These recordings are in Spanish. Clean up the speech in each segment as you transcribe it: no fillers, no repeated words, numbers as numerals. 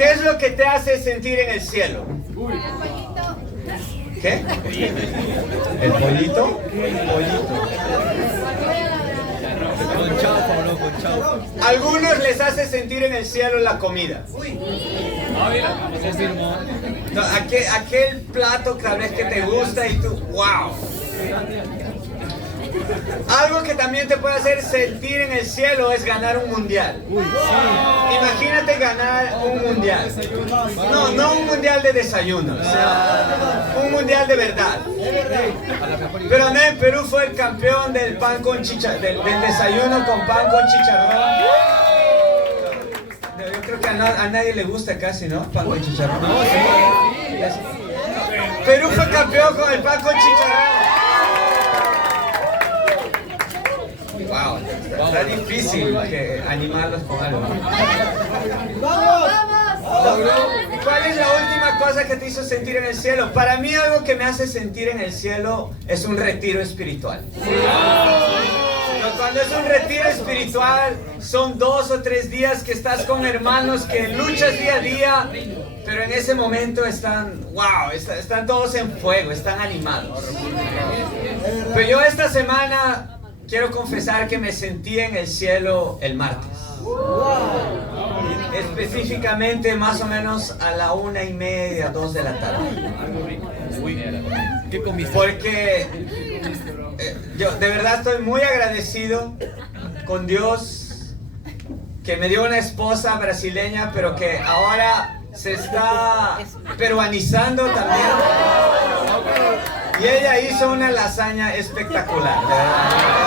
¿Qué es lo que te hace sentir en el cielo? ¿Qué? ¿El pollito? El pollito. Algunos les hace sentir en el cielo la comida. No, aquel plato cada vez que te gusta y tú, wow. Algo que también te puede hacer sentir en el cielo es ganar un mundial. Imagínate ganar un mundial. No un mundial de desayuno, o sea, un mundial de verdad. Pero en Perú fue el campeón del pan con del desayuno con pan con chicharrón. Yo creo que a nadie le gusta casi, ¿no? Pan con chicharrón. Perú fue campeón con el pan con chicharrón. Wow, está difícil animarlos con algo. ¡Vamos! ¿Cuál es la última cosa que te hizo sentir en el cielo? Para mí algo que me hace sentir en el cielo es un retiro espiritual. Cuando es un retiro espiritual, son 2 o 3 días que estás con hermanos que luchas día a día, pero en ese momento están todos en fuego, están animados. Pero yo esta semana quiero confesar que me sentí en el cielo el martes. Específicamente más o menos a la 1:30, 2 de la tarde. Porque yo de verdad estoy muy agradecido con Dios que me dio una esposa brasileña, pero que ahora se está peruanizando también. Y ella hizo una lasaña espectacular, de verdad.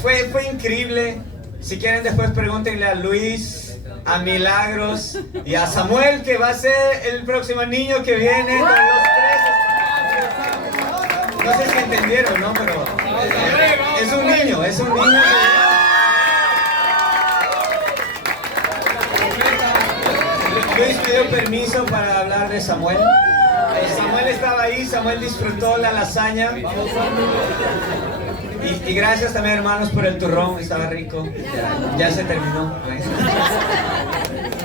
Fue increíble. Si quieren después pregúntenle a Luis, a Milagros y a Samuel, que va a ser el próximo niño que viene con los 3. No sé si entendieron, ¿no? Pero es un niño, es un niño. Luis pidió permiso para hablar de Samuel. Samuel estaba ahí, Samuel disfrutó la lasaña. Y gracias también, hermanos, por el turrón, estaba rico. Ya se terminó.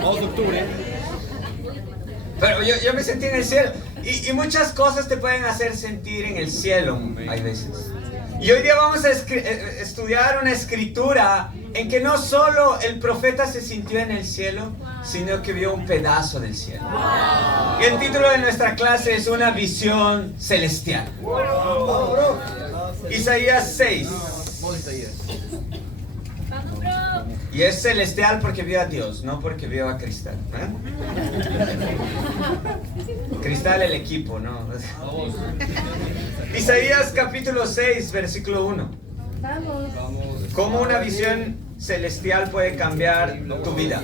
Vamos de octubre. Pero yo me sentí en el cielo. Y muchas cosas te pueden hacer sentir en el cielo, hay veces. Y hoy día vamos a estudiar una escritura en que no solo el profeta se sintió en el cielo, sino que vio un pedazo del cielo. Y el título de nuestra clase es Una visión celestial. Isaías 6. Y es celestial porque vio a Dios, no porque vio a Cristal. Cristal el equipo, ¿no? Isaías capítulo 6, versículo 1. ¿Cómo una visión celestial puede cambiar tu vida?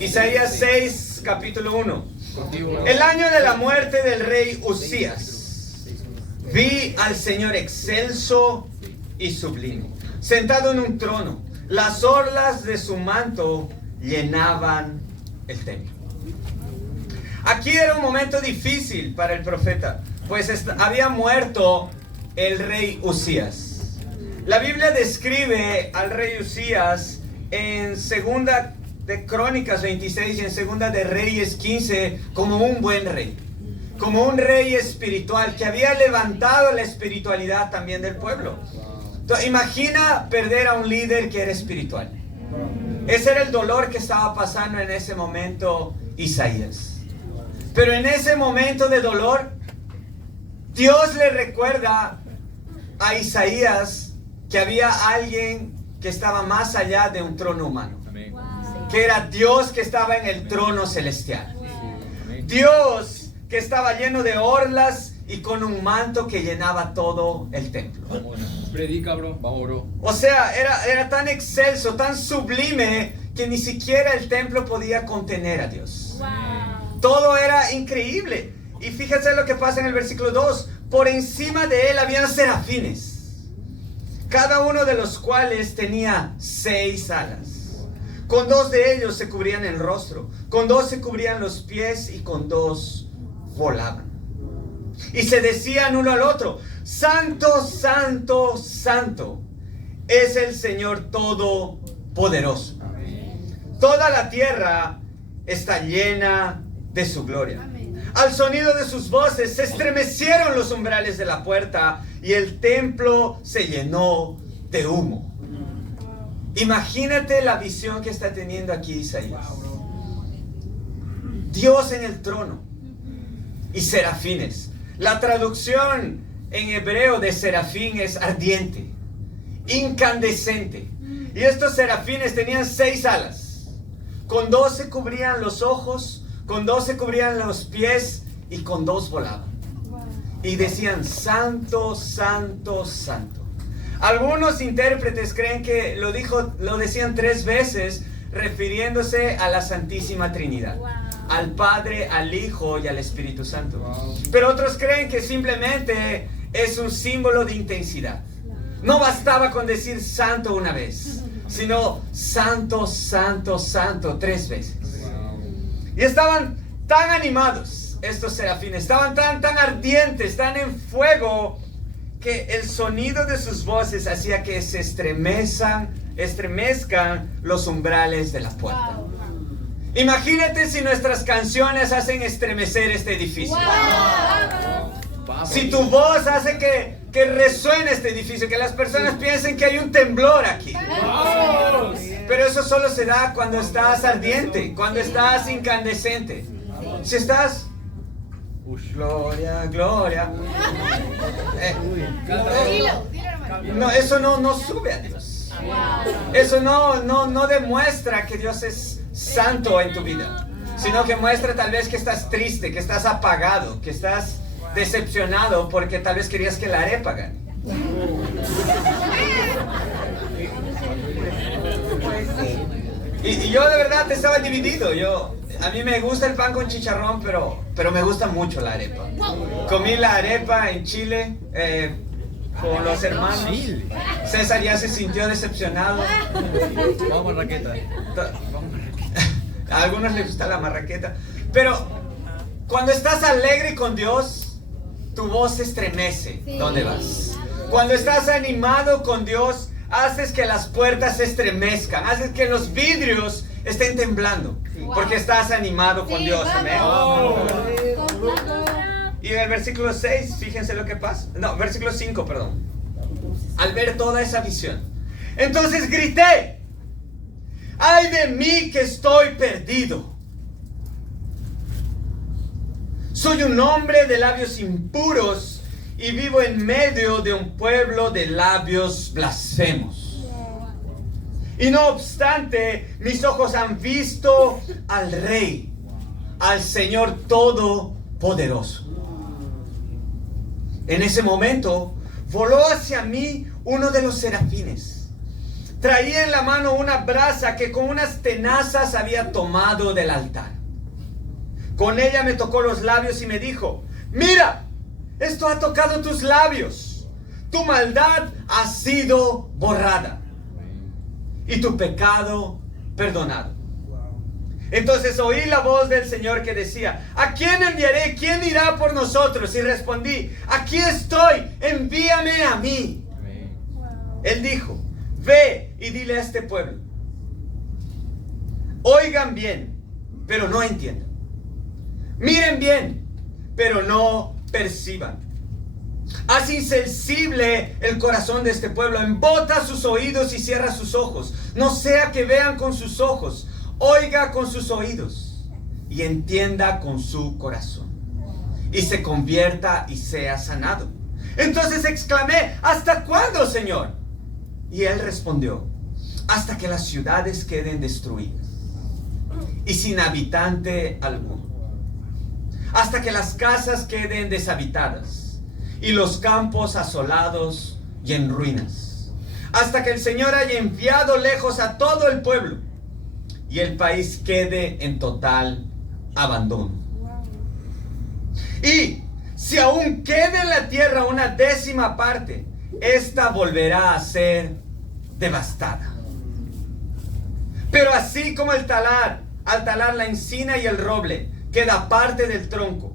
Isaías 6, capítulo 1. El año de la muerte del rey Uzías, vi al Señor excelso y sublime, sentado en un trono. Las orlas de su manto llenaban el templo. Aquí era un momento difícil para el profeta, pues había muerto el rey Uzías. La Biblia describe al rey Uzías en Segunda de Crónicas 26 y en Segunda de Reyes 15 como un buen rey, como un rey espiritual que había levantado la espiritualidad también del pueblo. Entonces, imagina perder a un líder que era espiritual. Ese era el dolor que estaba pasando en ese momento Isaías. Pero en ese momento de dolor, Dios le recuerda a Isaías que había alguien que estaba más allá de un trono humano. Que era Dios que estaba en el trono celestial. Dios que estaba lleno de orlas y con un manto que llenaba todo el templo. Predica, bro. Vamos, bro. O sea, era tan excelso, tan sublime, que ni siquiera el templo podía contener a Dios. Wow. Todo era increíble. Y fíjense lo que pasa en el versículo 2. Por encima de él habían serafines, cada uno de los cuales tenía 6 alas. Con 2 de ellos se cubrían el rostro, con 2 se cubrían los pies y con 2 volaban. Y se decían uno al otro: Santo, Santo, Santo es el Señor Todopoderoso. Toda la tierra está llena de su gloria. Al sonido de sus voces se estremecieron los umbrales de la puerta y el templo se llenó de humo. Imagínate la visión que está teniendo aquí Isaías. Dios en el trono y serafines. La traducción en hebreo de serafín es ardiente, incandescente. Y estos serafines tenían 6 alas. Con 2 se cubrían los ojos, con 2 se cubrían los pies y con 2 volaban. Y decían, santo, santo, santo. Algunos intérpretes creen que lo decían 3 veces, refiriéndose a la Santísima Trinidad, al Padre, al Hijo y al Espíritu Santo. Pero otros creen que simplemente es un símbolo de intensidad. No bastaba con decir santo una vez, sino santo, santo, santo 3 veces. Y estaban tan animados estos serafines, estaban tan ardientes, tan en fuego, que el sonido de sus voces hacía que se estremezcan los umbrales de la puerta. Imagínate si nuestras canciones hacen estremecer este edificio. Si tu voz hace que resuene este edificio, que las personas piensen que hay un temblor aquí. Pero eso solo se da cuando estás ardiente, cuando estás incandescente. Si estás... Gloria, gloria. No, eso no sube a Dios. Eso no demuestra que Dios es santo en tu vida, sino que muestra tal vez que estás triste, que estás apagado, que estás decepcionado porque tal vez querías que la arepa gane. Y yo de verdad estaba dividido. A mí me gusta el pan con chicharrón, pero me gusta mucho la arepa. Comí la arepa en Chile con los hermanos. César ya se sintió decepcionado. Vamos, marraqueta. A algunos les gusta la marraqueta. Pero cuando estás alegre con Dios, tu voz se estremece. ¿Dónde vas? Cuando estás animado con Dios, haces que las puertas se estremezcan, haces que los vidrios estén temblando, porque estás animado con Dios. Amén. Y en el versículo 6, fíjense lo que pasa. No, versículo 5, perdón. Al ver toda esa visión, entonces grité: ¡ay de mí que estoy perdido! Soy un hombre de labios impuros y vivo en medio de un pueblo de labios blasfemos. Y no obstante, mis ojos han visto al Rey, al Señor Todopoderoso. En ese momento, voló hacia mí uno de los serafines. Traía en la mano una brasa que con unas tenazas había tomado del altar. Con ella me tocó los labios y me dijo: mira, esto ha tocado tus labios. Tu maldad ha sido borrada y tu pecado perdonado. Entonces oí la voz del Señor que decía: ¿a quién enviaré? ¿Quién irá por nosotros? Y respondí: aquí estoy, envíame a mí. Él dijo: ve y dile a este pueblo: oigan bien, pero no entiendan. Miren bien, pero no perciban. Haz insensible el corazón de este pueblo. Embota sus oídos y cierra sus ojos. No sea que vean con sus ojos, oiga con sus oídos y entienda con su corazón, y se convierta y sea sanado. Entonces exclamé: ¿hasta cuándo, Señor? Y él respondió: hasta que las ciudades queden destruidas y sin habitante alguno, hasta que las casas queden deshabitadas y los campos asolados y en ruinas, hasta que el Señor haya enviado lejos a todo el pueblo y el país quede en total abandono. Y si aún queda en la tierra una 10ª parte, esta volverá a ser devastada. Pero así como al talar la encina y el roble queda parte del tronco,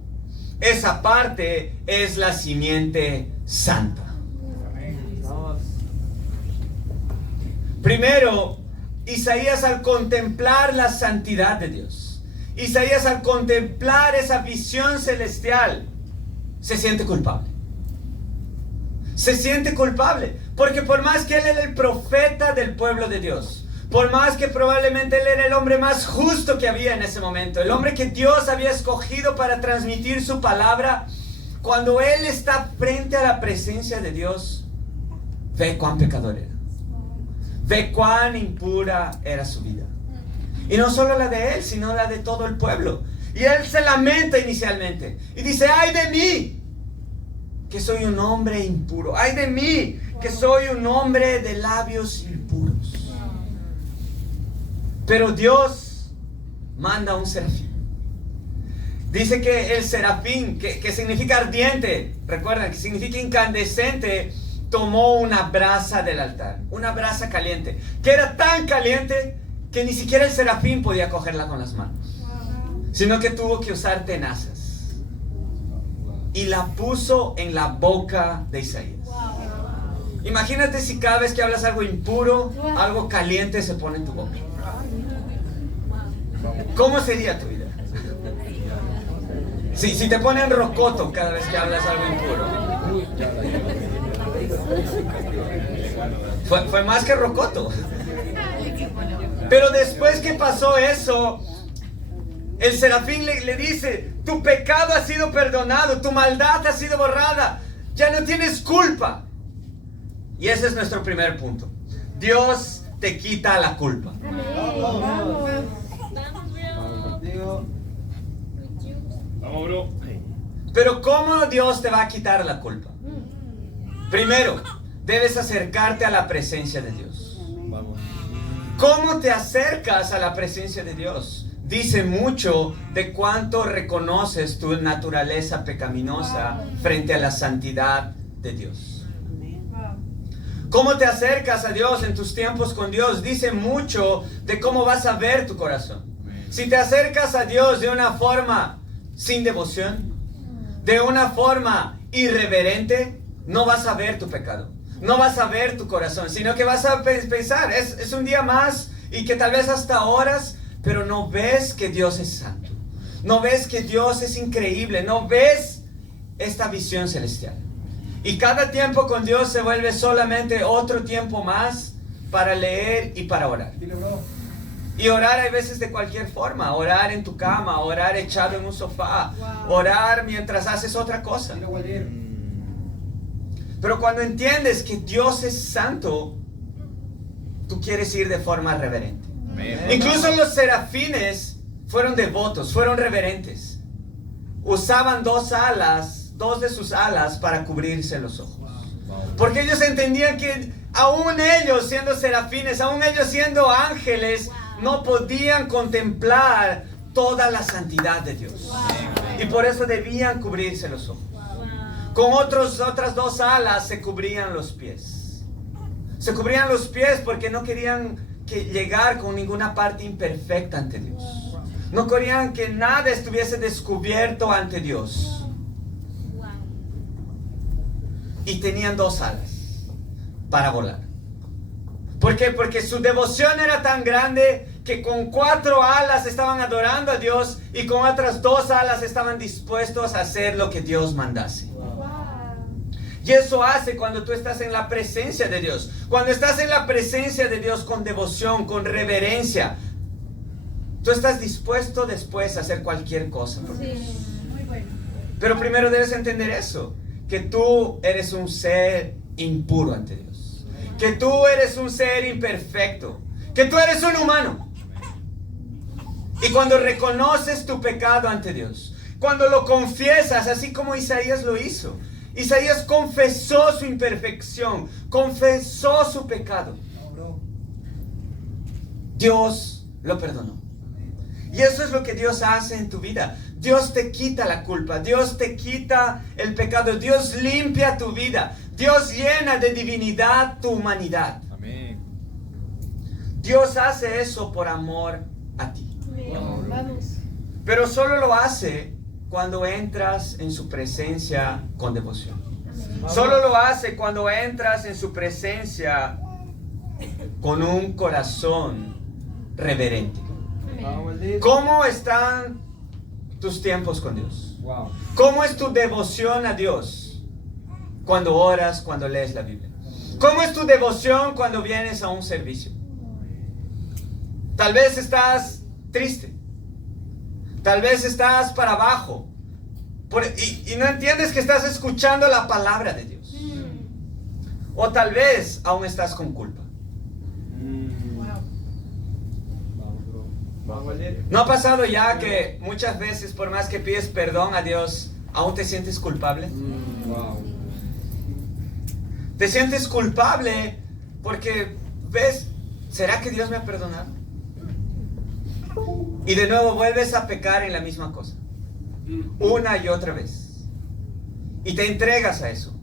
esa parte es la simiente santa. Primero, Isaías al contemplar la santidad de Dios, Isaías al contemplar esa visión celestial, se siente culpable. Se siente culpable, porque por más que él era el profeta del pueblo de Dios, por más que probablemente él era el hombre más justo que había en ese momento, el hombre que Dios había escogido para transmitir su palabra, cuando él está frente a la presencia de Dios, ve cuán pecador era. Ve cuán impura era su vida. Y no solo la de él, sino la de todo el pueblo. Y él se lamenta inicialmente y dice: ¡ay de mí! Que soy un hombre impuro. ¡Ay de mí! Que soy un hombre de labios impuros. Pero Dios manda un serafín. Dice que el serafín, que significa ardiente, recuerdan que significa incandescente, tomó una brasa del altar, una brasa caliente, que era tan caliente que ni siquiera el serafín podía cogerla con las manos, sino que tuvo que usar tenazas. Y la puso en la boca de Isaías. Imagínate si cada vez que hablas algo impuro, algo caliente se pone en tu boca. ¿Cómo sería tu vida? Si te ponen rocoto cada vez que hablas algo impuro. Fue más que rocoto. Pero después que pasó eso, el serafín le dice: tu pecado ha sido perdonado, tu maldad ha sido borrada, ya no tienes culpa. Y ese es nuestro primer punto. Dios te quita la culpa. Vamos, bro. Pero ¿cómo Dios te va a quitar la culpa? Primero, debes acercarte a la presencia de Dios. Vamos. ¿Cómo te acercas a la presencia de Dios? Dice mucho de cuánto reconoces tu naturaleza pecaminosa frente a la santidad de Dios. ¿Cómo te acercas a Dios en tus tiempos con Dios? Dice mucho de cómo vas a ver tu corazón. Si te acercas a Dios de una forma sin devoción, de una forma irreverente, no vas a ver tu pecado, no vas a ver tu corazón, sino que vas a pensar, es un día más, y que tal vez hasta horas, pero no ves que Dios es santo, no ves que Dios es increíble, no ves esta visión celestial. Y cada tiempo con Dios se vuelve solamente otro tiempo más para leer y para orar. Y orar hay veces de cualquier forma. Orar en tu cama, orar echado en un sofá, orar mientras haces otra cosa. Pero cuando entiendes que Dios es santo, tú quieres ir de forma reverente. Incluso los serafines fueron devotos, fueron reverentes. Usaban dos de sus alas para cubrirse los ojos. Porque ellos entendían que aún ellos siendo serafines, aún ellos siendo ángeles, no podían contemplar toda la santidad de Dios. Y por eso debían cubrirse los ojos. Con otras dos alas se cubrían los pies. Se cubrían los pies porque no querían llegar con ninguna parte imperfecta ante Dios. No querían que nada estuviese descubierto ante Dios. Y tenían dos alas para volar. ¿Por qué? Porque su devoción era tan grande que con 4 alas estaban adorando a Dios y con otras 2 alas estaban dispuestos a hacer lo que Dios mandase. Y eso hace cuando tú estás en la presencia de Dios. Cuando estás en la presencia de Dios con devoción, con reverencia, tú estás dispuesto después a hacer cualquier cosa por Dios. Muy bueno. Pero primero debes entender eso, que tú eres un ser impuro ante Dios, que tú eres un ser imperfecto, que tú eres un humano. Y cuando reconoces tu pecado ante Dios, cuando lo confiesas, así como Isaías lo hizo, Isaías confesó su imperfección, confesó su pecado, Dios lo perdonó. Y eso es lo que Dios hace en tu vida. Dios te quita la culpa, Dios te quita el pecado, Dios limpia tu vida, Dios llena de divinidad tu humanidad. Amén. Dios hace eso por amor a ti. Vamos. Pero solo lo hace cuando entras en su presencia con devoción. Solo lo hace cuando entras en su presencia con un corazón reverente. ¿Cómo están tus tiempos con Dios? ¿Cómo es tu devoción a Dios cuando oras, cuando lees la Biblia? ¿Cómo es tu devoción cuando vienes a un servicio? Tal vez estás triste. Tal vez estás para abajo. Y no entiendes que estás escuchando la palabra de Dios. O tal vez aún estás con culpa. ¿No ha pasado ya que muchas veces, por más que pides perdón a Dios, aún te sientes culpable? Te sientes culpable porque ves, ¿será que Dios me ha perdonado? Y de nuevo vuelves a pecar en la misma cosa, una y otra vez. Y te entregas a eso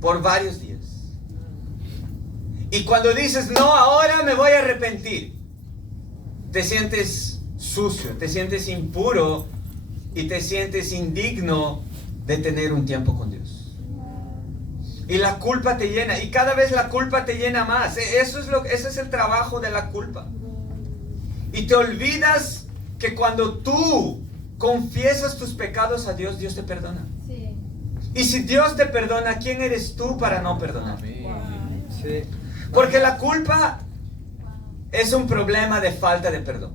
por varios días. Y cuando dices, no, ahora me voy a arrepentir, te sientes sucio, te sientes impuro y te sientes indigno de tener un tiempo con Dios. Y la culpa te llena, y cada vez la culpa te llena más. Ese es el trabajo de la culpa. Y te olvidas que cuando tú confiesas tus pecados a Dios, Dios te perdona. Sí. Y si Dios te perdona, ¿quién eres tú para no perdonar? Sí. Porque la culpa es un problema de falta de perdón.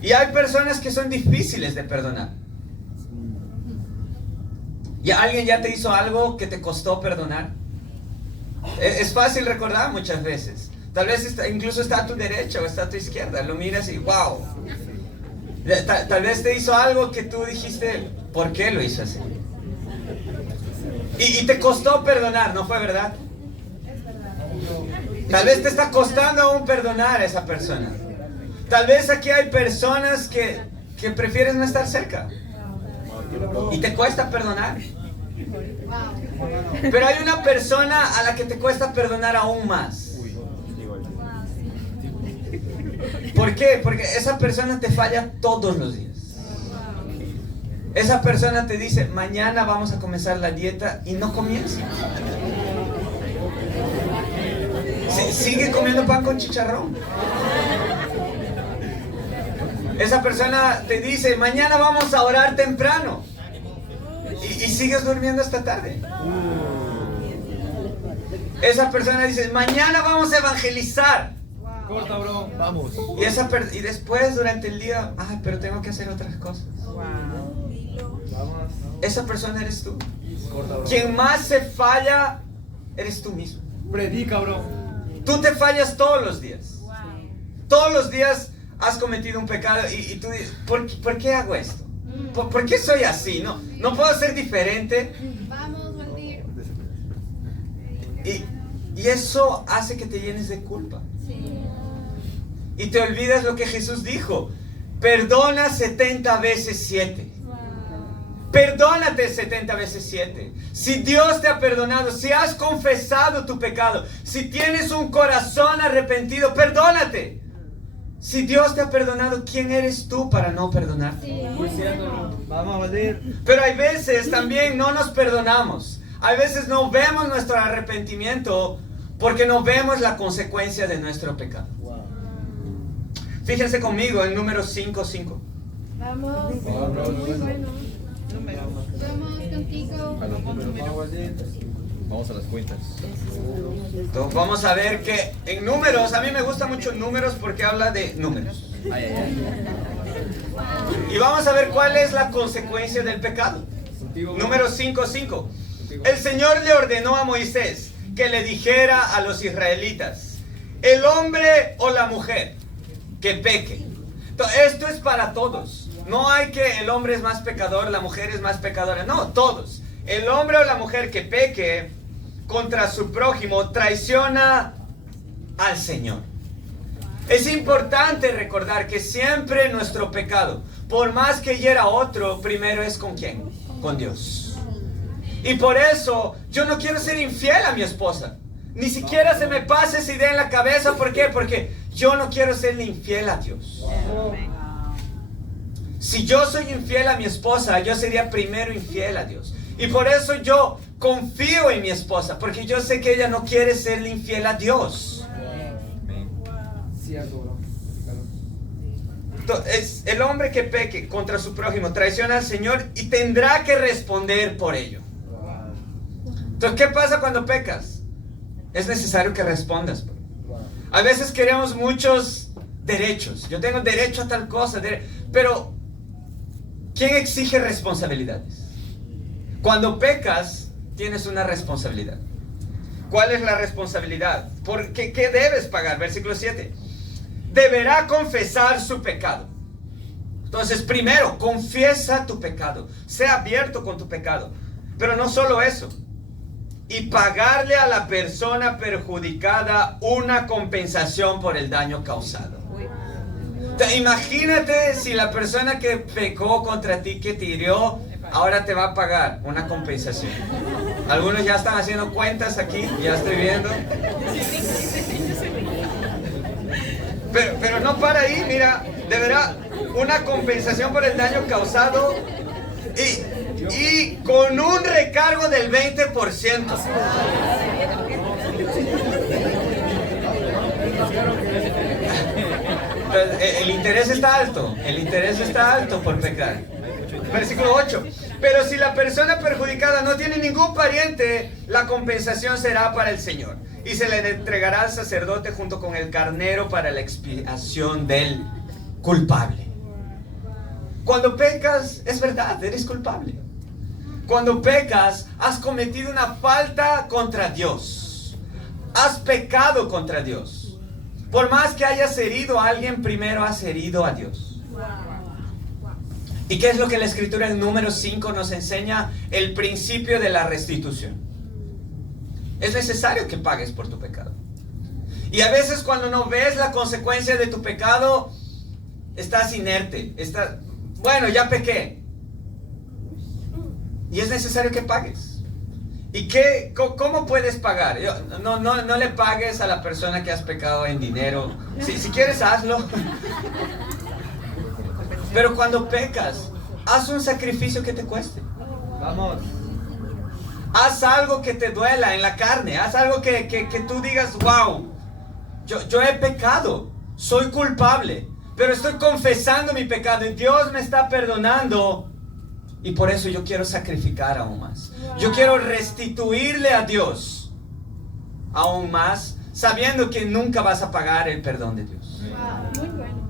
Y hay personas que son difíciles de perdonar. ¿Y alguien ya te hizo algo que te costó perdonar? Es fácil recordar muchas veces. Tal vez incluso está a tu derecha o está a tu izquierda. Lo miras y wow. Tal vez te hizo algo que tú dijiste, ¿por qué lo hizo así? Y te costó perdonar, ¿no fue verdad? Tal vez te está costando aún perdonar a esa persona. Tal vez aquí hay personas que prefieren no estar cerca. Y te cuesta perdonar. Pero hay una persona a la que te cuesta perdonar aún más. ¿Por qué? Porque esa persona te falla todos los días. Esa persona te dice, mañana vamos a comenzar la dieta y no comienza. Sigue comiendo pan con chicharrón. Esa persona te dice, mañana vamos a orar temprano. Y sigues durmiendo hasta tarde. Esa persona dice, mañana vamos a evangelizar. Corta, bro. Vamos. Y después durante el día, pero tengo que hacer otras cosas. Esa persona eres tú. Corta, bro. Quien más se falla, eres tú mismo. Predica, bro. Tú te fallas todos los días. Todos los días has cometido un pecado y tú dices, ¿por qué hago esto? ¿Por qué soy así? No puedo ser diferente. Y eso hace que te llenes de culpa. Y te olvidas lo que Jesús dijo. Perdona 70 veces 7. Perdónate 70 veces 7. Si Dios te ha perdonado, si has confesado tu pecado, si tienes un corazón arrepentido, perdónate. Si Dios te ha perdonado, ¿quién eres tú para no perdonarte? Vamos a valer. Pero hay veces también no nos perdonamos. Hay veces no vemos nuestro arrepentimiento porque no vemos la consecuencia de nuestro pecado. Fíjense conmigo en Números 5:5. Vamos. Muy bueno. Vamos contigo. Vamos a las cuentas. Entonces vamos a ver que en Números, a mí me gusta mucho Números porque habla de números. Y vamos a ver cuál es la consecuencia del pecado. Números 5:5. El Señor le ordenó a Moisés que le dijera a los israelitas, el hombre o la mujer que peque. Entonces, esto es para todos. No hay que el hombre es más pecador, la mujer es más pecadora. No, todos. El hombre o la mujer que peque contra su prójimo traiciona al Señor. Es importante recordar que siempre nuestro pecado, por más que hiera a otro, primero es ¿con quién? Con Dios. Y por eso yo no quiero ser infiel a mi esposa. Ni siquiera se me pase esa idea en la cabeza. ¿Por qué? Porque yo no quiero serle infiel a Dios. Si yo soy infiel a mi esposa, yo sería primero infiel a Dios. Y por eso yo confío en mi esposa porque yo sé que ella no quiere serle infiel a Dios. Cierto, bro. Es el hombre que peque contra su prójimo, traiciona al Señor y tendrá que responder por ello. Entonces, ¿qué pasa cuando pecas? Es necesario que respondas. A veces queremos muchos derechos. Yo tengo derecho a tal cosa, pero ¿quién exige responsabilidades? Cuando pecas, tienes una responsabilidad. ¿Cuál es la responsabilidad? ¿Qué debes pagar? Versículo 7. Deberá confesar su pecado. Entonces, primero, confiesa tu pecado. Sea abierto con tu pecado. Pero no solo eso. Y pagarle a la persona perjudicada una compensación por el daño causado. Imagínate si la persona que pecó contra ti, que te hirió, ahora te va a pagar una compensación. Algunos ya están haciendo cuentas aquí, ya estoy viendo. Pero no para ahí, mira, deberá una compensación por el daño causado y con un recargo del 20%. El interés está alto por pecar. Versículo 8. Pero si la persona perjudicada no tiene ningún pariente, la compensación será para el Señor y se le entregará al sacerdote junto con el carnero para la expiación del culpable. Cuando pecas, es verdad, eres culpable. Cuando pecas, has cometido una falta contra Dios. Has pecado contra Dios. Por más que hayas herido a alguien, primero has herido a Dios. ¿Y qué es lo que la Escritura en Números 5 nos enseña? El principio de la restitución. Es necesario que pagues por tu pecado. Y a veces cuando no ves la consecuencia de tu pecado, estás inerte. Bueno, ya pequé. Y es necesario que pagues. ¿Y cómo puedes pagar? No le pagues a la persona que has pecado en dinero. Si quieres, hazlo. Pero cuando pecas, haz un sacrificio que te cueste. Vamos. Haz algo que te duela en la carne. Haz algo que tú digas, wow, yo he pecado, soy culpable, pero estoy confesando mi pecado y Dios me está perdonando. Y por eso yo quiero sacrificar aún más. Yo quiero restituirle a Dios aún más, sabiendo que nunca vas a pagar el perdón de Dios. Muy bueno.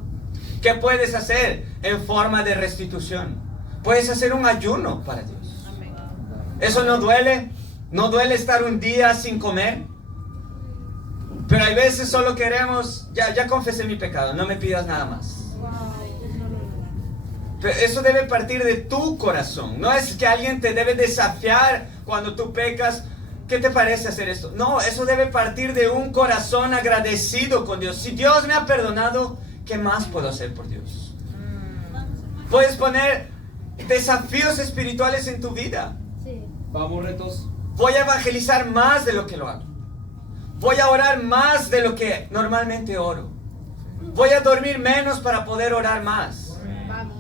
¿Qué puedes hacer en forma de restitución? Puedes hacer un ayuno para Dios. ¿Eso no duele? ¿No duele estar un día sin comer? Pero hay veces solo queremos, ya confesé mi pecado, no me pidas nada más. Pero eso debe partir de tu corazón. No es que alguien te debe desafiar cuando tú pecas. ¿Qué te parece hacer esto? No, eso debe partir de un corazón agradecido con Dios. Si Dios me ha perdonado, ¿qué más puedo hacer por Dios? Puedes poner desafíos espirituales en tu vida. Sí. Vamos, retos. Voy a evangelizar más de lo que lo hago. Voy a orar más de lo que normalmente oro. Voy a dormir menos para poder orar más. Vamos.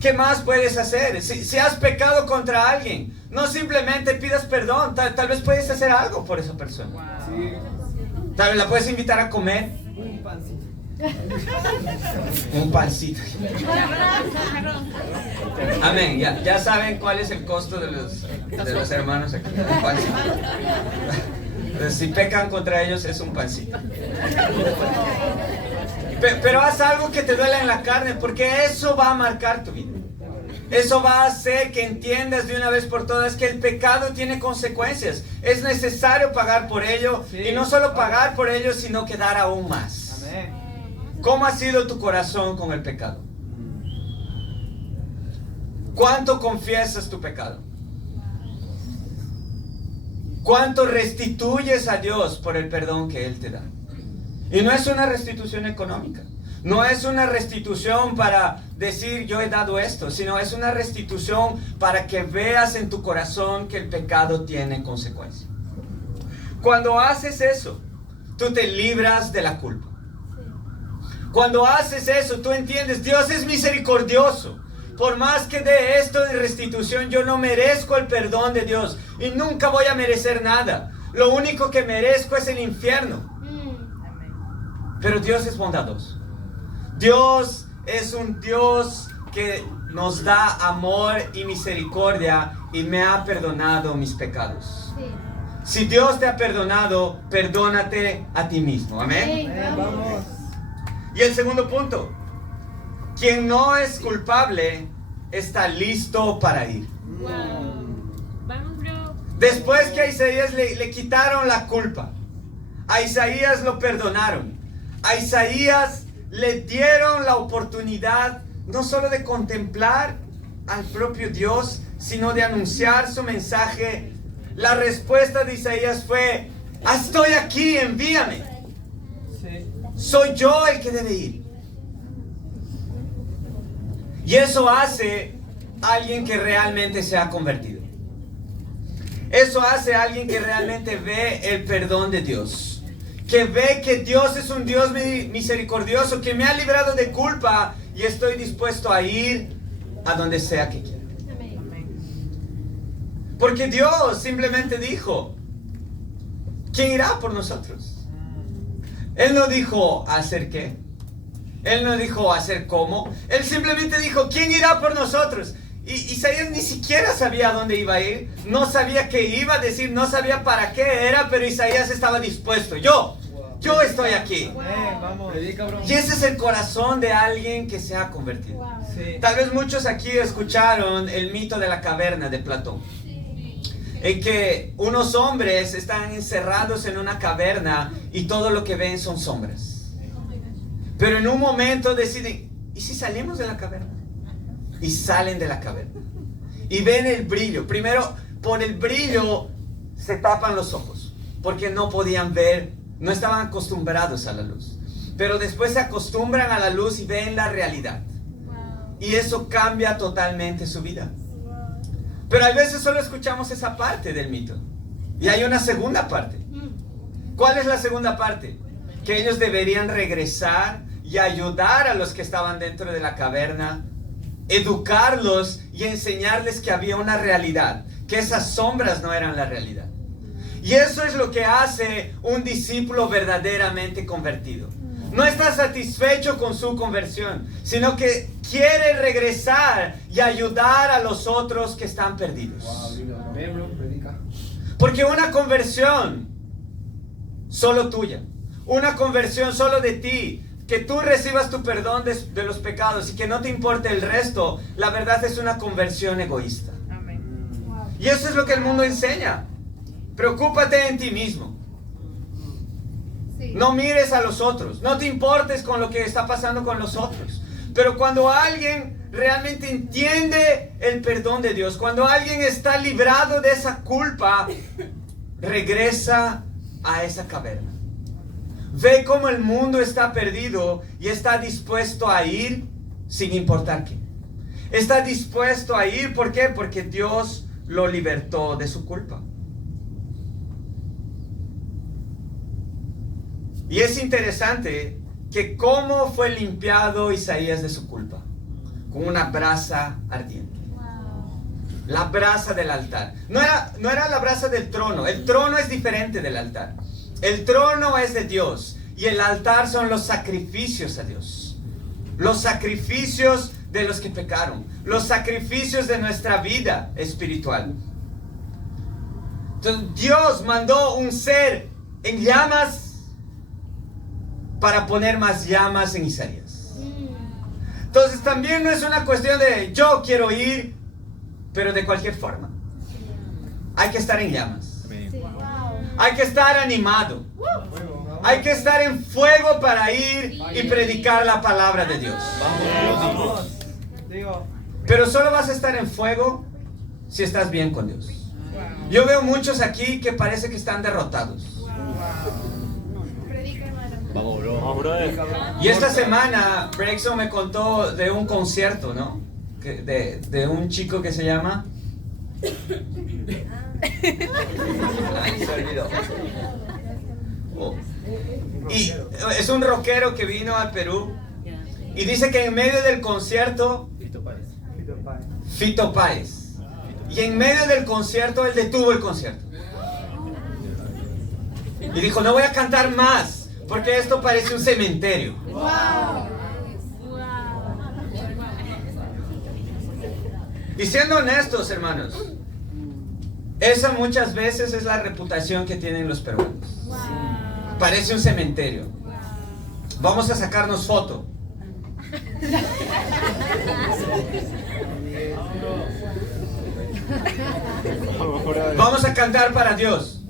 ¿Qué más puedes hacer? Si has pecado contra alguien, no simplemente pidas perdón. Tal vez puedes hacer algo por esa persona. Sí. Tal vez la puedes invitar a comer. Un pancito. Un pancito. Amén. Ya saben cuál es el costo de los hermanos aquí. Un pancito. Entonces, si pecan contra ellos es un pancito. Pero haz algo que te duela en la carne, porque eso va a marcar tu vida. Eso va a hacer que entiendas de una vez por todas que el pecado tiene consecuencias. Es necesario pagar por ello. Sí. Y no solo pagar por ello, sino que dar aún más. Amén. ¿Cómo ha sido tu corazón con el pecado? ¿Cuánto confiesas tu pecado? ¿Cuánto restituyes a Dios por el perdón que Él te da? Y no es una restitución económica. No es una restitución para decir yo he dado esto, sino es una restitución para que veas en tu corazón que el pecado tiene consecuencias. Cuando haces eso, tú te libras de la culpa. Cuando haces eso, tú entiendes, Dios es misericordioso. por más que dé esto de restitución, yo no merezco el perdón de Dios y nunca voy a merecer nada. Lo único que merezco es el infierno. Pero Dios es bondadoso. Dios es un Dios que nos da amor y misericordia y me ha perdonado mis pecados. Si Dios te ha perdonado, perdónate a ti mismo. Amén. Vamos. Y el segundo punto. Quien no es culpable está listo para ir. Vamos, bro. Después que a Isaías le quitaron la culpa, a Isaías lo perdonaron, a Isaías le dieron la oportunidad no solo de contemplar al propio Dios, sino de anunciar su mensaje. La respuesta de Isaías fue: estoy aquí, envíame. Sí. Soy yo el que debe ir. Y eso hace a alguien que realmente se ha convertido. Eso hace a alguien que realmente ve el perdón de Dios. Que ve que Dios es un Dios misericordioso, que me ha librado de culpa y estoy dispuesto a ir a donde sea que quiera. Porque Dios simplemente dijo: ¿quién irá por nosotros? Él no dijo hacer qué. Él no dijo hacer cómo. Él simplemente dijo: ¿quién irá por nosotros? Y Isaías ni siquiera sabía a dónde iba a ir. No sabía qué iba a decir. No sabía para qué era. Pero Isaías estaba dispuesto. Yo estoy aquí. Vamos. Predica, bro. Y ese es el corazón de alguien que se ha convertido. Sí. Tal vez muchos aquí escucharon el mito de la caverna de Platón. En que unos hombres están encerrados en una caverna y todo lo que ven son sombras. Pero en un momento deciden: ¿y si salimos de la caverna? Y salen de la caverna. Y ven el brillo. Primero, por el brillo se tapan los ojos, porque no podían ver, no estaban acostumbrados a la luz. Pero después se acostumbran a la luz y ven la realidad. Y eso cambia totalmente su vida. Pero a veces solo escuchamos esa parte del mito. Y hay una segunda parte. ¿Cuál es la segunda parte? Que ellos deberían regresar y ayudar a los que estaban dentro de la caverna, educarlos y enseñarles que había una realidad, que esas sombras no eran la realidad. Y eso es lo que hace un discípulo verdaderamente convertido. No está satisfecho con su conversión, sino que quiere regresar y ayudar a los otros que están perdidos. Ven, bro, predica. Porque una conversión solo tuya, una conversión solo de ti, que tú recibas tu perdón de los pecados y que no te importe el resto, la verdad es una conversión egoísta. Y eso es lo que el mundo enseña. Preocúpate en ti mismo. No mires a los otros. No te importes con lo que está pasando con los otros. Pero cuando alguien realmente entiende el perdón de Dios, cuando alguien está librado de esa culpa, regresa a esa caverna. Ve cómo el mundo está perdido y está dispuesto a ir sin importar qué. Está dispuesto a ir, ¿por qué? Porque Dios lo libertó de su culpa. Y es interesante que cómo fue limpiado Isaías de su culpa. Con una brasa ardiente. La brasa del altar. No era la brasa del trono. El trono es diferente del altar. El trono es de Dios. Y el altar son los sacrificios a Dios. Los sacrificios de los que pecaron. Los sacrificios de nuestra vida espiritual. Entonces Dios mandó un ser en llamas para poner más llamas en Isaías. Entonces también no es una cuestión de yo quiero ir, pero de cualquier forma. Hay que estar en llamas. Hay que estar animado. Hay que estar en fuego para ir y predicar la palabra de Dios. Vamos. Digo. Pero solo vas a estar en fuego si estás bien con Dios. Yo veo muchos aquí que parece que están derrotados. Vamos, bro. Y esta semana Brexon me contó de un concierto, ¿no? De un chico que se llama... se olvidó. Oh. Y es un rockero que vino al Perú y dice que en medio del concierto Fito Páez. Y en medio del concierto, él detuvo el concierto. Y dijo, no voy a cantar más, porque esto parece un cementerio. Y siendo honestos, hermanos, esa muchas veces es la reputación que tienen los peruanos. Parece un cementerio. Vamos a sacarnos foto. Vamos a cantar para Dios.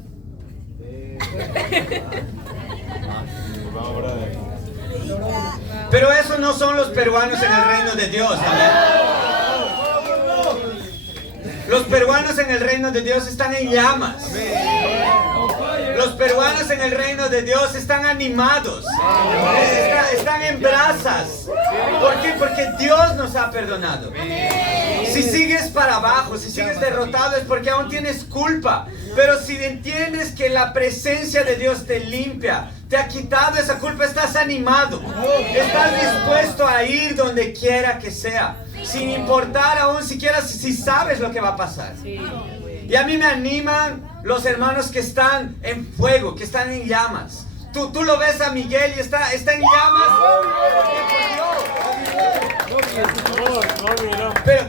Pero esos no son los peruanos en el reino de Dios. Amén. Los peruanos en el reino de Dios están en llamas. Los peruanos en el reino de Dios están animados. Están en brasas. ¿Por qué? Porque Dios nos ha perdonado. Si sigues para abajo, si sigues derrotado, es porque aún tienes culpa. Pero si entiendes que la presencia de Dios te limpia, te ha quitado esa culpa, estás animado. Estás dispuesto a ir donde quiera que sea, sin importar aún siquiera si sabes lo que va a pasar. Y a mí me animan los hermanos que están en fuego, que están en llamas. Tú lo ves a Miguel y está en llamas.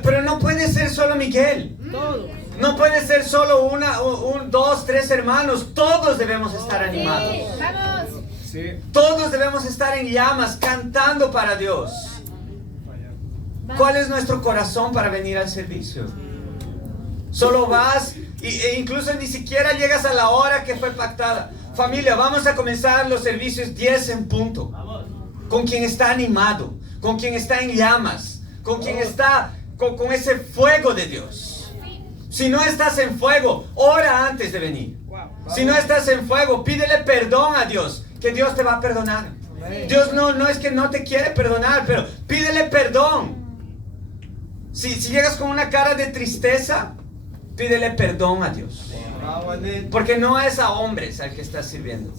Pero no puede ser solo Miguel. No puede ser solo dos, tres hermanos. Todos debemos estar animados. Todos debemos estar en llamas, cantando para Dios. ¿Cuál es nuestro corazón para venir al servicio? Solo vas e incluso ni siquiera llegas a la hora que fue pactada. Familia, vamos a comenzar los servicios 10 en punto. Con quien está animado, con quien está en llamas, con quien está con ese fuego de Dios. Si no estás en fuego, ora antes de venir. Si no estás en fuego, pídele perdón a Dios, que Dios te va a perdonar. Dios no es que no te quiere perdonar, pero pídele perdón. Si llegas con una cara de tristeza, pídele perdón a Dios. Porque no es a hombres al que estás sirviendo.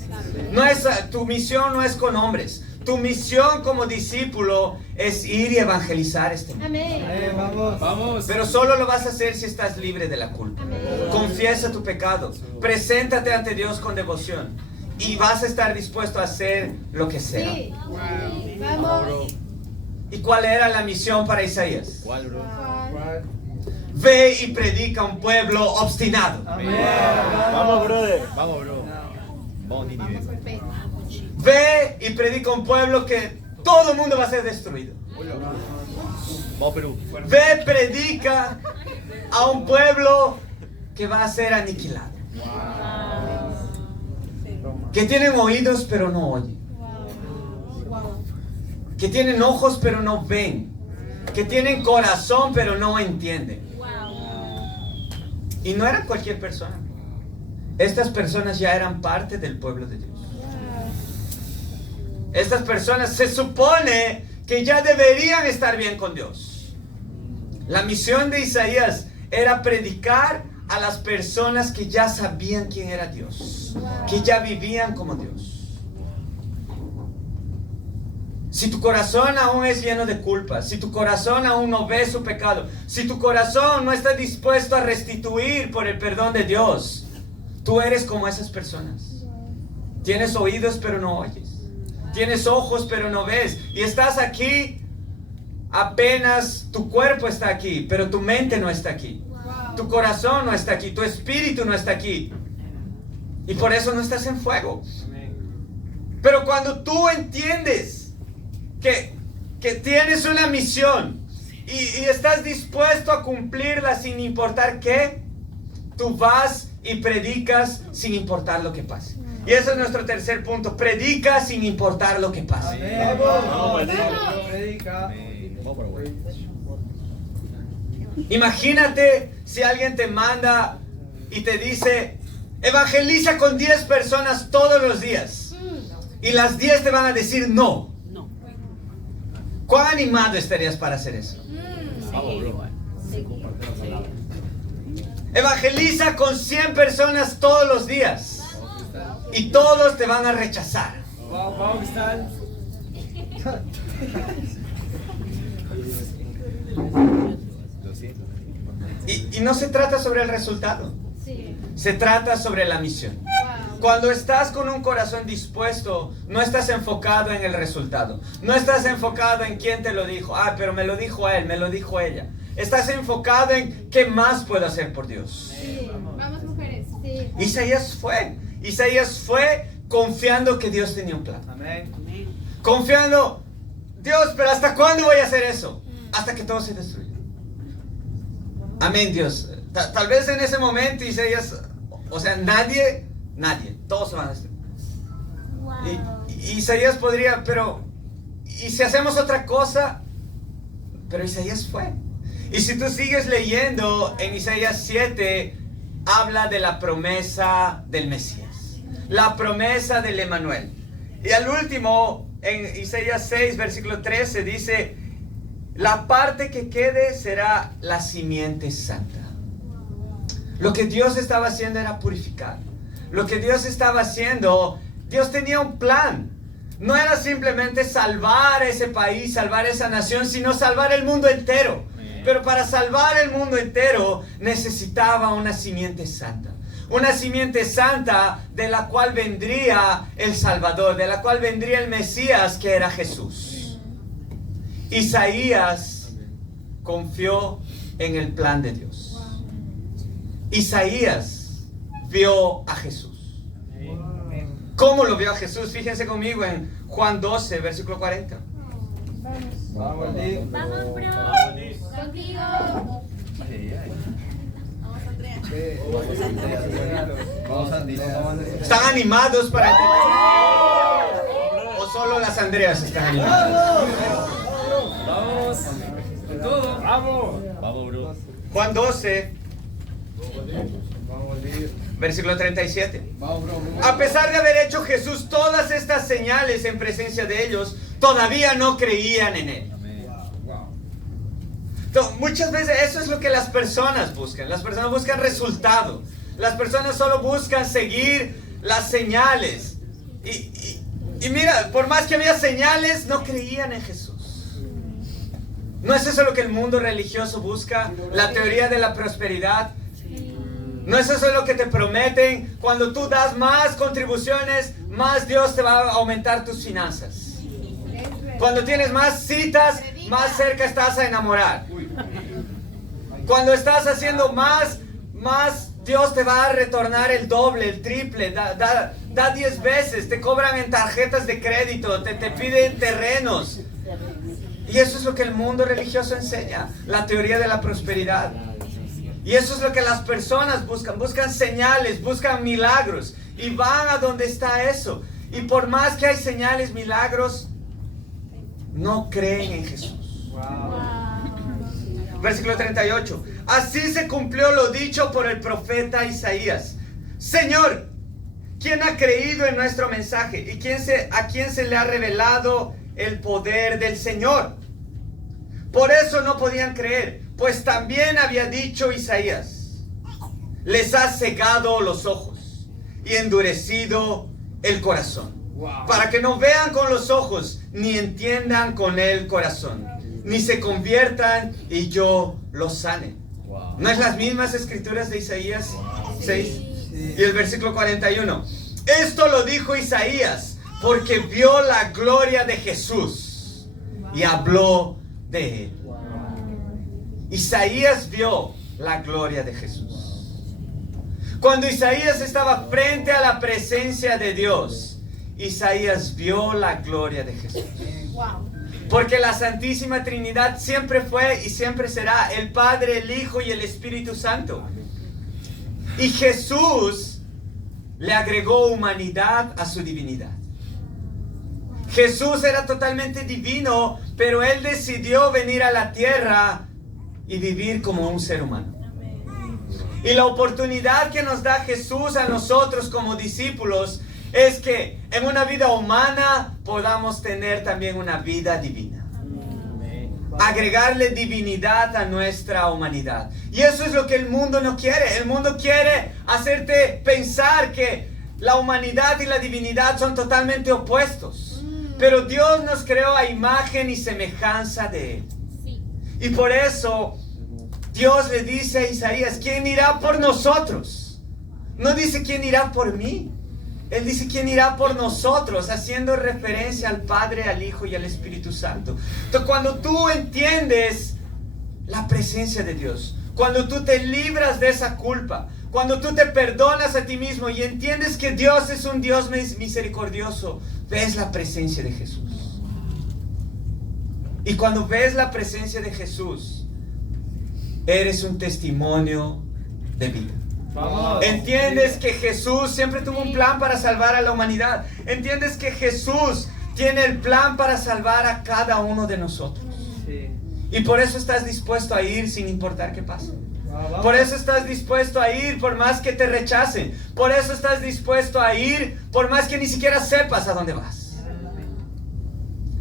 Tu misión no es con hombres. Tu misión como discípulo es ir y evangelizar este mundo. Vamos. Pero solo lo vas a hacer si estás libre de la culpa. Confiesa tu pecado. Preséntate ante Dios con devoción. Y vas a estar dispuesto a hacer lo que sea. Vamos. ¿Y cuál era la misión para Isaías? ¿Cuál, bro? Ve y predica a un pueblo obstinado. Vamos, brother. Vamos, bro. Vamos, Nínive. Ve y predica a un pueblo que todo el mundo va a ser destruido. Vamos, Perú. Ve, predica a un pueblo que va a ser aniquilado. Que tienen oídos pero no oyen. Que tienen ojos pero no ven. Que tienen corazón pero no entienden. Y no eran cualquier persona. Estas personas ya eran parte del pueblo de Dios. Estas personas se supone que ya deberían estar bien con Dios. La misión de Isaías era predicar a las personas que ya sabían quién era Dios, que ya vivían como Dios. Si tu corazón aún es lleno de culpa, si tu corazón aún no ve su pecado, si tu corazón no está dispuesto a restituir por el perdón de Dios, tú eres como esas personas. Tienes oídos pero no oyes. Tienes ojos pero no ves. Y estás aquí, apenas tu cuerpo está aquí, pero tu mente no está aquí. Tu corazón no está aquí, tu espíritu no está aquí. Y por eso no estás en fuego. Pero cuando tú entiendes que tienes una misión y estás dispuesto a cumplirla sin importar qué, tú vas y predicas sin importar lo que pase. Y ese es nuestro tercer punto. Predica sin importar lo que pase. Imagínate si alguien te manda y te dice, evangeliza con 10 personas todos los días. Y las 10 te van a decir no. ¿Cuán animado estarías para hacer eso? Evangeliza con 100 personas todos los días. Y todos te van a rechazar. Y no se trata sobre el resultado. Sí. Se trata sobre la misión. Wow. Cuando estás con un corazón dispuesto, no estás enfocado en el resultado. No estás enfocado en quién te lo dijo. Ah, pero me lo dijo él, me lo dijo ella. Estás enfocado en qué más puedo hacer por Dios. Sí. Vamos, mujeres. Sí. Isaías fue confiando que Dios tenía un plan. Amén. Confiando, Dios, pero ¿hasta cuándo voy a hacer eso? Hasta que todo se destruya. Amén, Dios. Tal vez en ese momento Isaías, o sea, nadie, todos se van a destruir. Y Isaías podría, pero, ¿y si hacemos otra cosa? Pero Isaías fue. Y si tú sigues leyendo en Isaías 7, habla de la promesa del Mesías, la promesa del Emanuel. Y al último, en Isaías 6, versículo 13, dice, la parte que quede será la simiente santa. Lo que Dios estaba haciendo era purificar. Lo que Dios estaba haciendo, Dios tenía un plan. No era simplemente salvar ese país, salvar esa nación, sino salvar el mundo entero. Pero para salvar el mundo entero necesitaba una simiente santa. Una simiente santa de la cual vendría el Salvador, de la cual vendría el Mesías, que era Jesús. Isaías confió en el plan de Dios. Isaías vio a Jesús. ¿Cómo lo vio a Jesús? Fíjense conmigo en Juan 12, versículo 40. Vamos, Liz. Vamos, bro. Contigo. Vamos, Andy. ¿Están animados para entender? ¿O solo las Andreas están animadas? Vamos. Todo. Vamos. Vamos, bro. Juan 12, Vamos, Liz. versículo 37. Vamos, bro. A pesar de haber hecho Jesús todas estas señales en presencia de ellos, todavía no creían en él. Muchas veces eso es lo que las personas buscan. Las personas buscan resultado. Las personas solo buscan seguir las señales. Y mira, por más que había señales, no creían en Jesús. ¿No es eso lo que el mundo religioso busca? La teoría de la prosperidad. ¿No es eso lo que te prometen? Cuando tú das más contribuciones, más Dios te va a aumentar tus finanzas. Cuando tienes más citas, más cerca estás a enamorar. Cuando estás haciendo más Dios te va a retornar el doble, el triple. Da 10 veces, te cobran en tarjetas de crédito, te piden terrenos. Y eso es lo que el mundo religioso enseña, la teoría de la prosperidad. Y eso es lo que las personas buscan señales, buscan milagros. Y van a donde está eso. Y por más que hay señales, milagros, no creen en Jesús. Versículo 38. Así se cumplió lo dicho por el profeta Isaías. Señor, ¿quién ha creído en nuestro mensaje? ¿Y a quién se le ha revelado el poder del Señor? Por eso no podían creer, pues también había dicho Isaías, les ha cegado los ojos y endurecido el corazón, para que no vean con los ojos, ni entiendan con el corazón, ni se conviertan y yo los sane. ¿No es las mismas escrituras de Isaías 6? Y el versículo 41. Esto lo dijo Isaías porque vio la gloria de Jesús y habló de él. Isaías vio la gloria de Jesús. Cuando Isaías estaba frente a la presencia de Dios, Isaías vio la gloria de Jesús. Porque la Santísima Trinidad siempre fue y siempre será el Padre, el Hijo y el Espíritu Santo. Y Jesús le agregó humanidad a su divinidad. Jesús era totalmente divino, pero Él decidió venir a la tierra y vivir como un ser humano. Y la oportunidad que nos da Jesús a nosotros como discípulos es que en una vida humana podamos tener también una vida divina. Agregarle divinidad a nuestra humanidad. Y eso es lo que el mundo no quiere. El mundo quiere hacerte pensar que la humanidad y la divinidad son totalmente opuestos. Pero Dios nos creó a imagen y semejanza de Él. Y por eso Dios le dice a Isaías, ¿quién irá por nosotros? No dice quién irá por mí. Él dice quién irá por nosotros, haciendo referencia al Padre, al Hijo y al Espíritu Santo. Entonces, cuando tú entiendes la presencia de Dios, cuando tú te libras de esa culpa, cuando tú te perdonas a ti mismo y entiendes que Dios es un Dios misericordioso, ves la presencia de Jesús. Y cuando ves la presencia de Jesús, eres un testimonio de vida. Vamos. Entiendes que Jesús siempre tuvo un plan para salvar a la humanidad. Entiendes que Jesús tiene el plan para salvar a cada uno de nosotros. Sí. Y por eso estás dispuesto a ir sin importar qué pase. Vamos. Por eso estás dispuesto a ir por más que te rechacen. Por eso estás dispuesto a ir por más que ni siquiera sepas a dónde vas.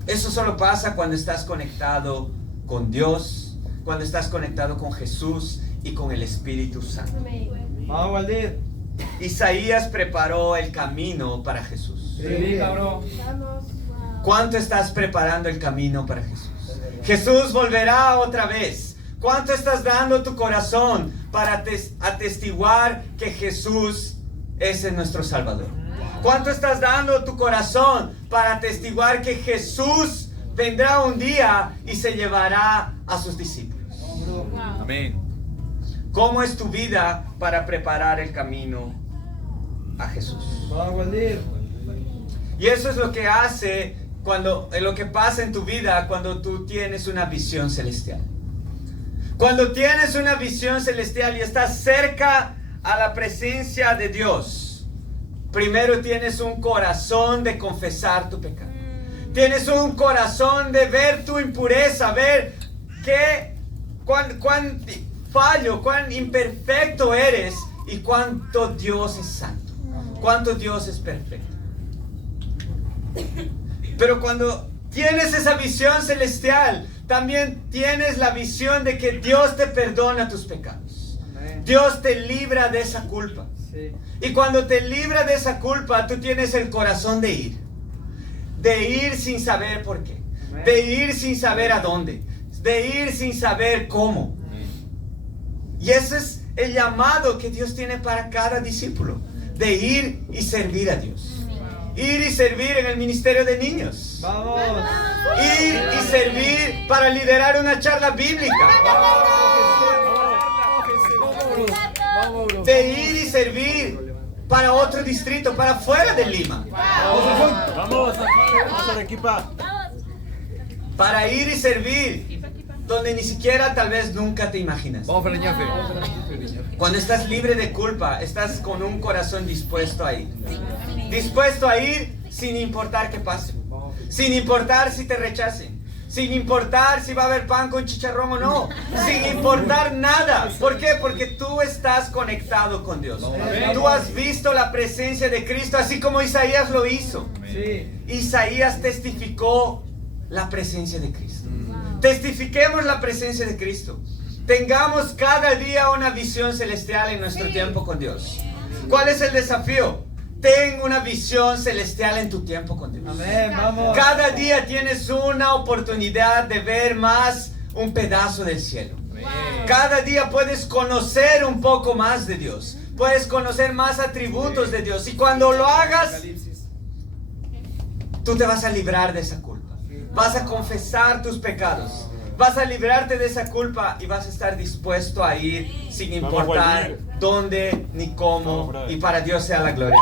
Eso solo pasa cuando estás conectado con Dios, cuando estás conectado con Jesús y con el Espíritu Santo. Vamos, Waldir. Isaías preparó el camino para Jesús. Sí, cabrón. ¿Cuánto estás preparando el camino para Jesús? Jesús volverá otra vez. ¿Cuánto estás dando tu corazón para atestiguar que Jesús es nuestro Salvador? ¿Cuánto estás dando tu corazón para atestiguar que Jesús vendrá un día y se llevará a sus discípulos? Amén. ¿Cómo es tu vida para preparar el camino a Jesús? Vamos, Waldir. Y eso es lo que hace lo que pasa en tu vida cuando tú tienes una visión celestial. Cuando tienes una visión celestial y estás cerca a la presencia de Dios, primero tienes un corazón de confesar tu pecado. Tienes un corazón de ver tu impureza, ver cuán fallo, cuán imperfecto eres y cuánto Dios es santo, cuánto Dios es perfecto. Pero cuando tienes esa visión celestial, también tienes la visión de que Dios te perdona tus pecados. Amén. Dios te libra de esa culpa. Sí. Y cuando te libra de esa culpa, tú tienes el corazón de ir sin saber por qué, de ir sin saber a dónde, de ir sin saber cómo. Y ese es el llamado que Dios tiene para cada discípulo, de ir y servir a Dios. Ir y servir en el ministerio de niños. Vamos. Ir y servir para liderar una charla bíblica. De ir y servir para otro distrito, para fuera de Lima. Vamos Arequipa. Para ir y servir donde ni siquiera tal vez nunca te imaginas. Vamos Fereñafe. Cuando estás libre de culpa, estás con un corazón dispuesto a ir. Dispuesto a ir sin importar qué pase. Sin importar si te rechacen. Sin importar si va a haber pan con chicharrón o no. Sin importar nada. ¿Por qué? Porque tú estás conectado con Dios. Tú has visto la presencia de Cristo, así como Isaías lo hizo. Sí. Isaías testificó la presencia de Cristo. Testifiquemos la presencia de Cristo. Tengamos cada día una visión celestial en nuestro tiempo con Dios. ¿Cuál es el desafío? Ten una visión celestial en tu tiempo con Dios. Amén, vamos. Cada día tienes una oportunidad de ver más un pedazo del cielo. Cada día puedes conocer un poco más de Dios. Puedes conocer más atributos de Dios. Y cuando lo hagas, tú te vas a librar de esa culpa. Vas a confesar tus pecados. Vas a librarte de esa culpa y vas a estar dispuesto a ir sin importar dónde ni cómo. Y para Dios sea la gloria.